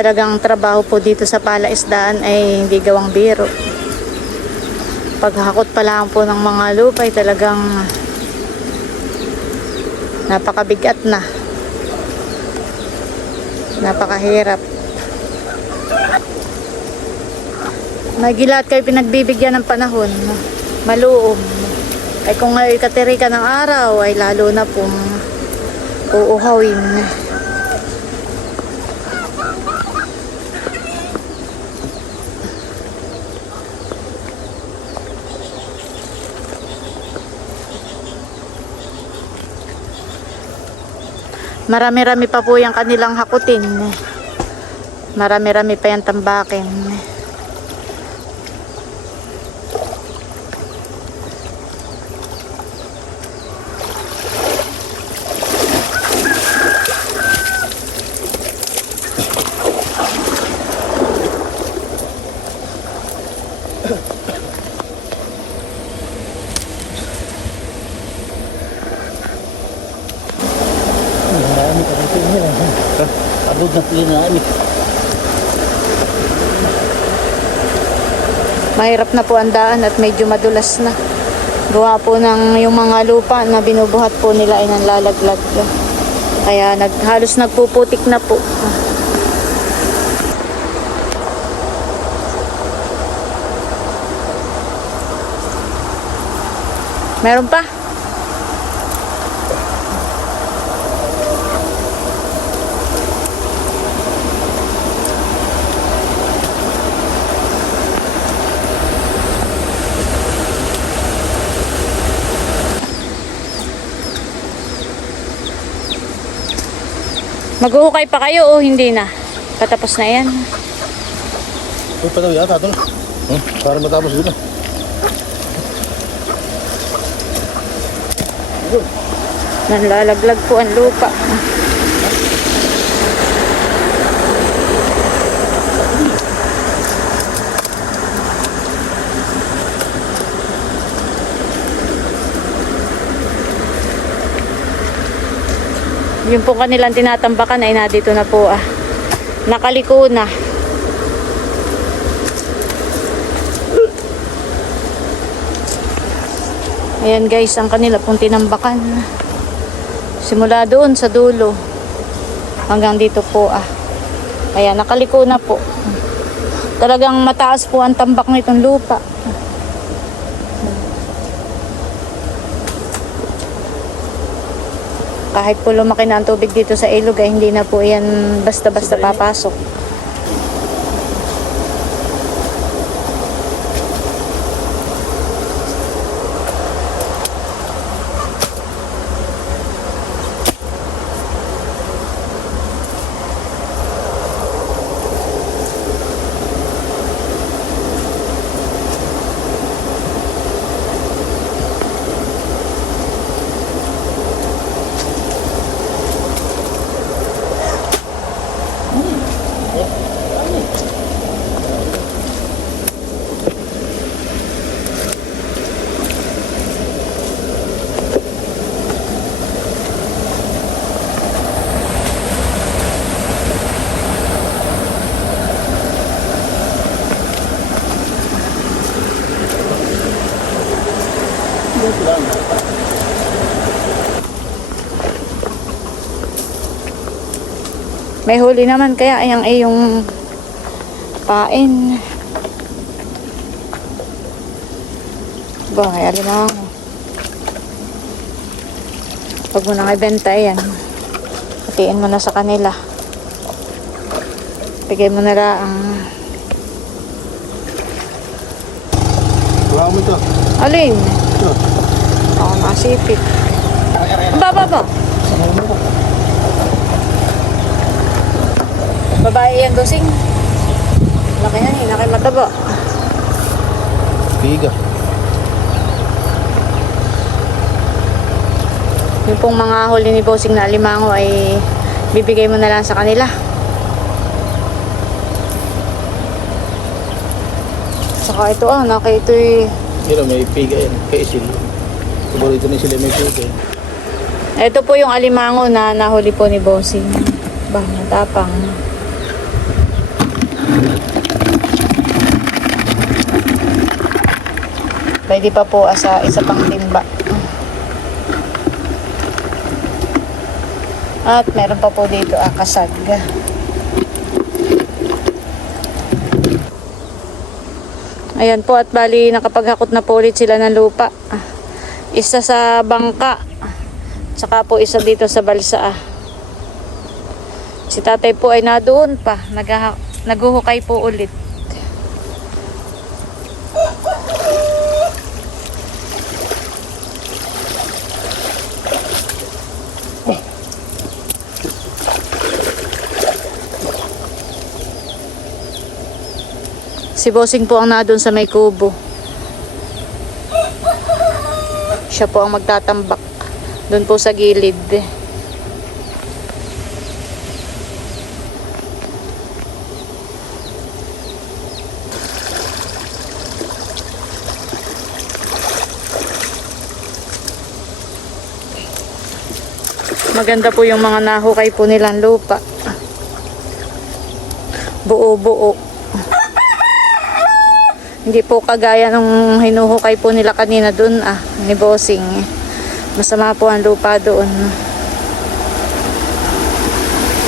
talagang trabaho po dito sa palaisdaan ay hindi gawang biro. Paghakot pa lang po ng mga lupa ay talagang napakabigat na. Napakahirap. Nagilat kayo pinagbibigyan ng panahon. Maluom. Ay kung ay katirika ng araw ay lalo na pong uuhawin. Marami-rami pa po yung kanilang hakutin. Marami-rami pa yung tambakin. Marami pa dito niya. Pagod na pili namin. Mahirap na po ang daan at medyo madulas na. Gawa po ng yung mga lupa na binubuhat po nila ay nanlalaglag. Kaya nag, halos nagpuputik na po. Meron pa? Maghuhukay pa kayo o hindi na? Patapos na yan. Uy, pa daw yata ito. Hmm? Para matapos dito. Nanlalaglag po ang lupa. Yung po kanilang tinatambakan ay nadito na po ah. Nakaliko na. Ayan guys, ang kanila pong tinambakan. Simula doon sa dulo. Hanggang dito po ah. Ayan, nakaliko na po. Talagang mataas po ang tambak nitong lupa. Kahit po lumaki na ang tubig dito sa ilog ay hindi na po yan basta-basta papasok. May huli naman kaya yung iyong pain. Ba, may alimango. Pag mo nang ibenta yan, hatiin mo na sa kanila. Bigay mo na lang. Wala mo ito. Alin? Ito. Ako masipit. Ba, ba, ba. Babae yan, dosing. Laki yan, hinakay mataba. Biga. Yung pong mga huli ni Bossing na alimango ay bibigay mo na lang sa kanila. Saka ito ah, naka ito'y... Pero may piga yan. Kay Isil. Paborito ni sila may piga. Ito po yung alimango na nahuli po ni Bossing. Bah, matapang. Pwede pa po ah, sa isa pang timba. At meron pa po dito ah, kasag. Ayan po at bali nakapaghakot na po ulit sila ng lupa. Ah, Isa sa bangka. Tsaka po isa dito sa balsa. ah. Si tatay po ay nadoon pa. Naghaha- Naghuhukay po ulit. Si Bossing po ang nadun sa may kubo. Siya po ang magtatambak. Doon po sa gilid. Maganda po yung mga nahukay po nilang lupa. Buo-buo. Hindi po kagaya nung hinuhukay po nila kanina dun ah, ni Bossing. Masama po ang lupa doon.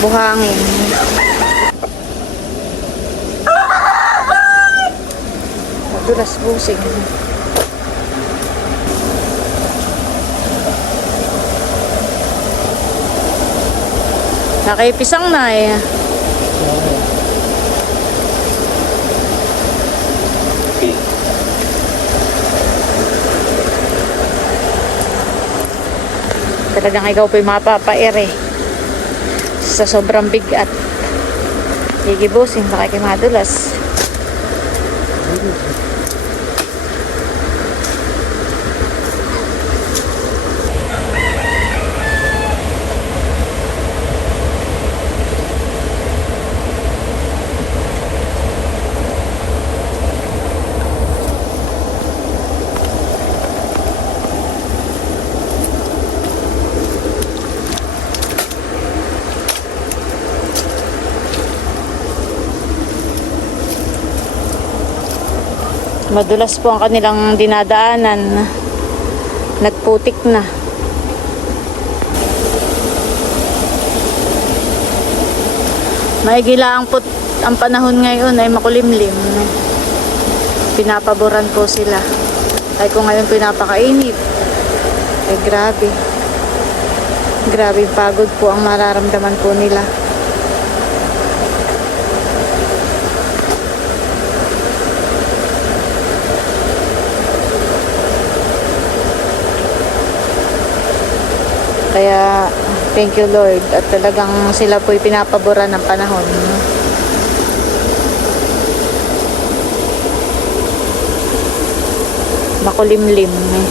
Buhangin. Madulas Bossing. Nakipisang na eh. Talagang ikaw po'y mapapair eh. Sa sobrang bigat. Gigibusin, baka kayo madulas. Po ang kanilang dinadaanan. Nagputik na. Maigila ang put ang panahon ngayon ay makulimlim. Pinapaboran po sila. Ay kung ngayon pinapakainit. Ay grabe. Grabe pagod po ang mararamdaman po nila. Kaya, thank you Lord. At talagang sila po'y pinapaboran ng panahon. Makulimlim. eh.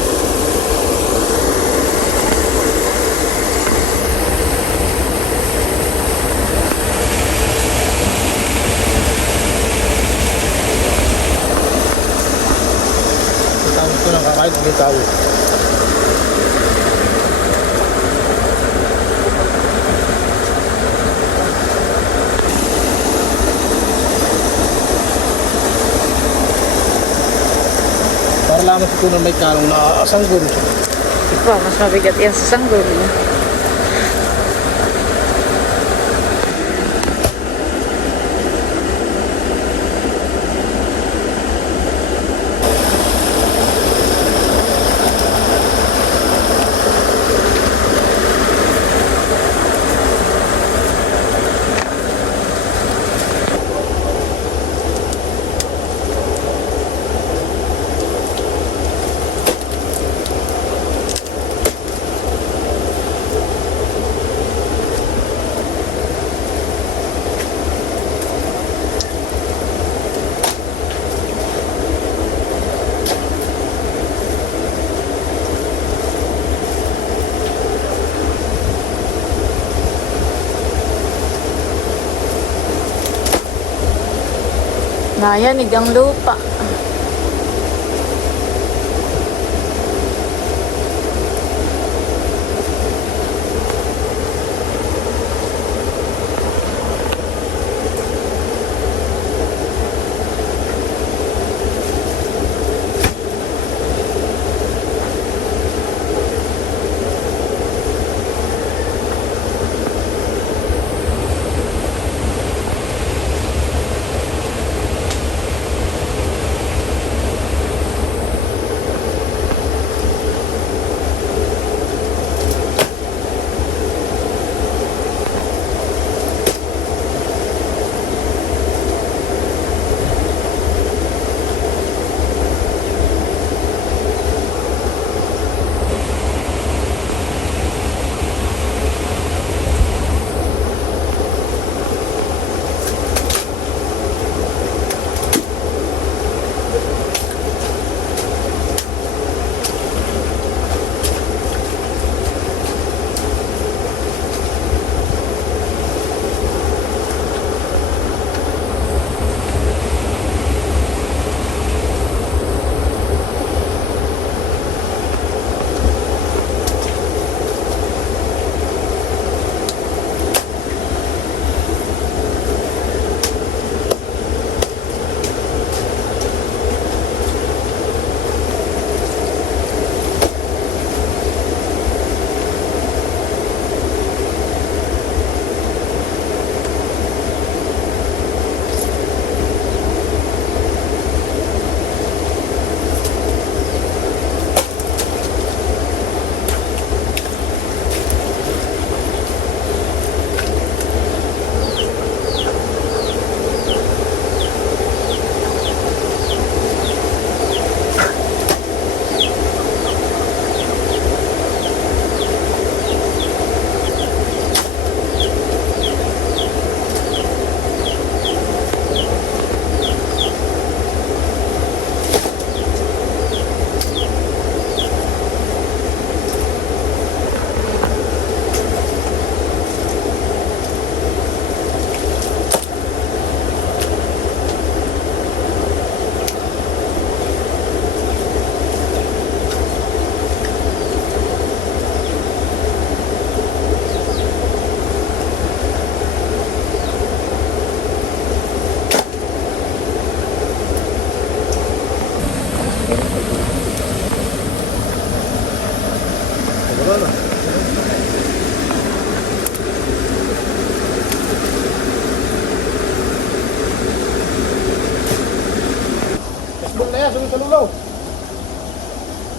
Ko lang kakain, may tawag. Lamang sa tunang may kalong na sanggol. Ito, mas mabigat yan sa sanggol. Nayanig ang lupa.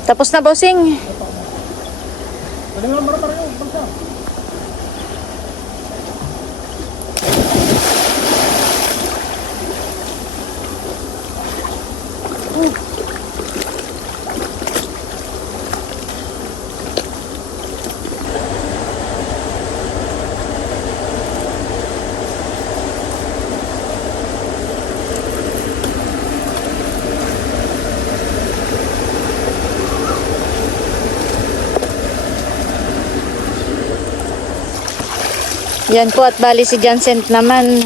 Tapos na, bossing. Pwede nga Yan po at bali si Johnson naman.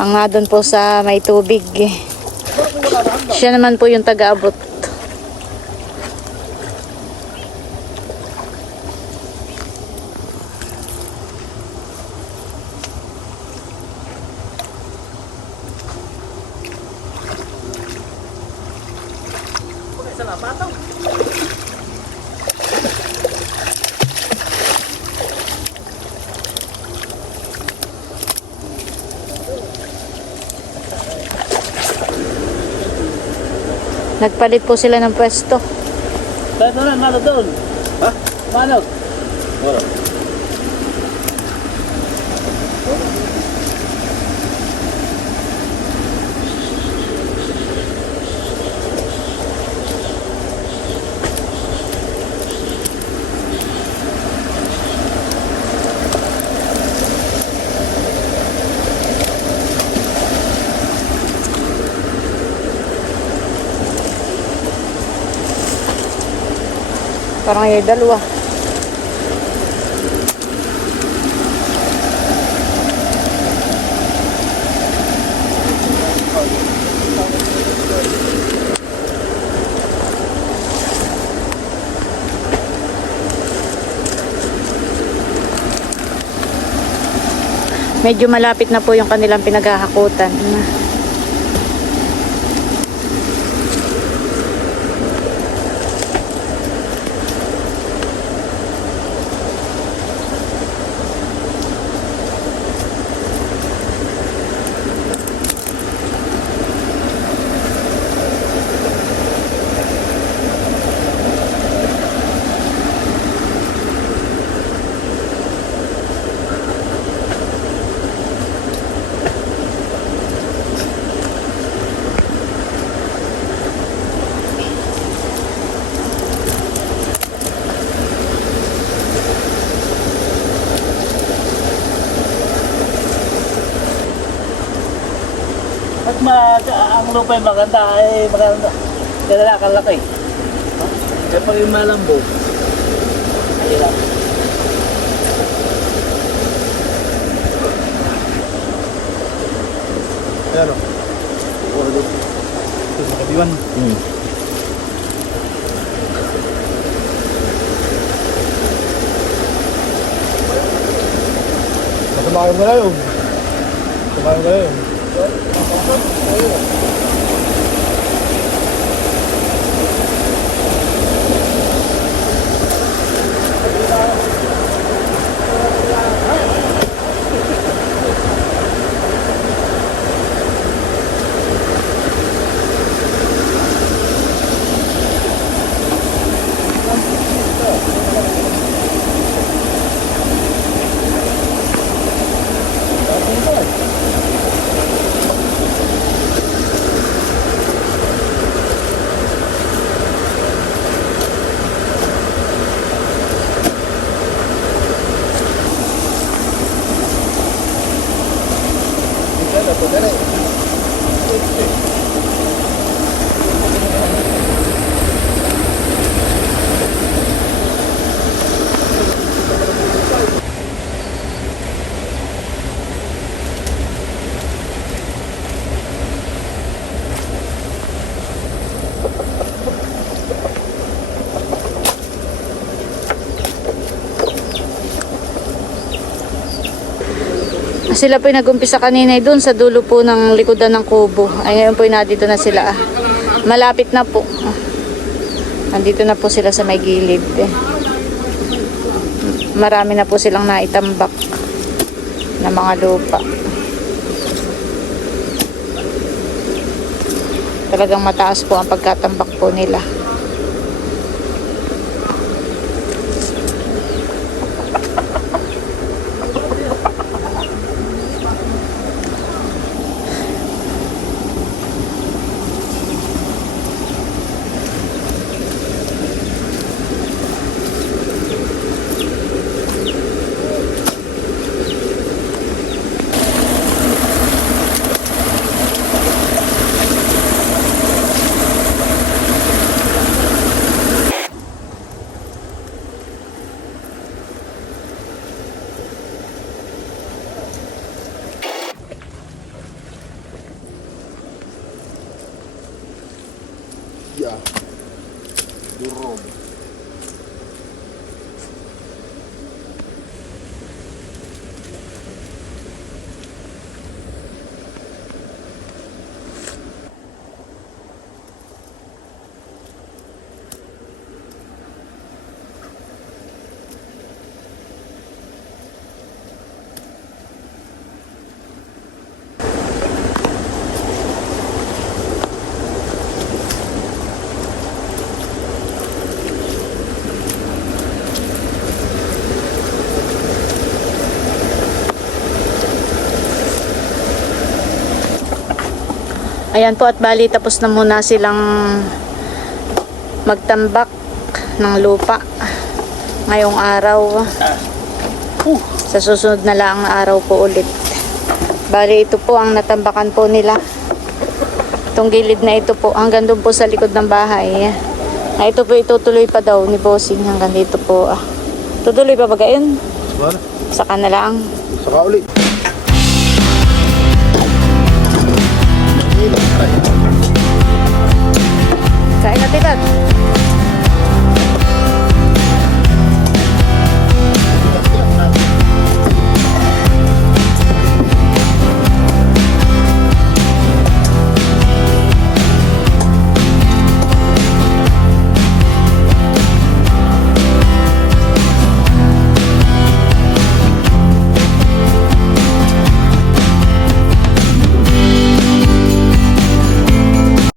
Ang nga doon po sa may tubig. Siya naman po yung taga-abot. Nagpalit po sila ng pwesto. Dahil na, malo doon. Ha? Malo. Wala. Parang ay dalawa. Medyo malapit na po yung kanilang pinaghahakutan. At mag, ang lupa ay maganda ay maganda. Kaya kalaki. Kaya pag yung malambo, ay lang. Ayan o. Wala doon. Ito sa kabiwan. Hmm. Masumakay mo na yun. Masumakay mo na yun. Sila po nag-umpisa kanina eh, doon sa dulo po ng likodan ng kubo. Ay ngayon po nandito na sila. ah. Malapit na po. Nandito na po sila sa may gilid. eh. Marami na po silang naitambak na mga lupa. Talagang mataas po ang pagkatambak po nila. Ayan po at bali tapos na muna silang magtambak ng lupa ngayong araw. Sa susunod na lang araw po ulit. Bali ito po ang natambakan po nila. Itong gilid na ito po hanggang doon po sa likod ng bahay. Na ito po itutuloy pa daw ni Bossing hanggang dito po. Ah. Tutuloy pa ba gayon? Saka na lang. Saka ulit. Kain na tigat.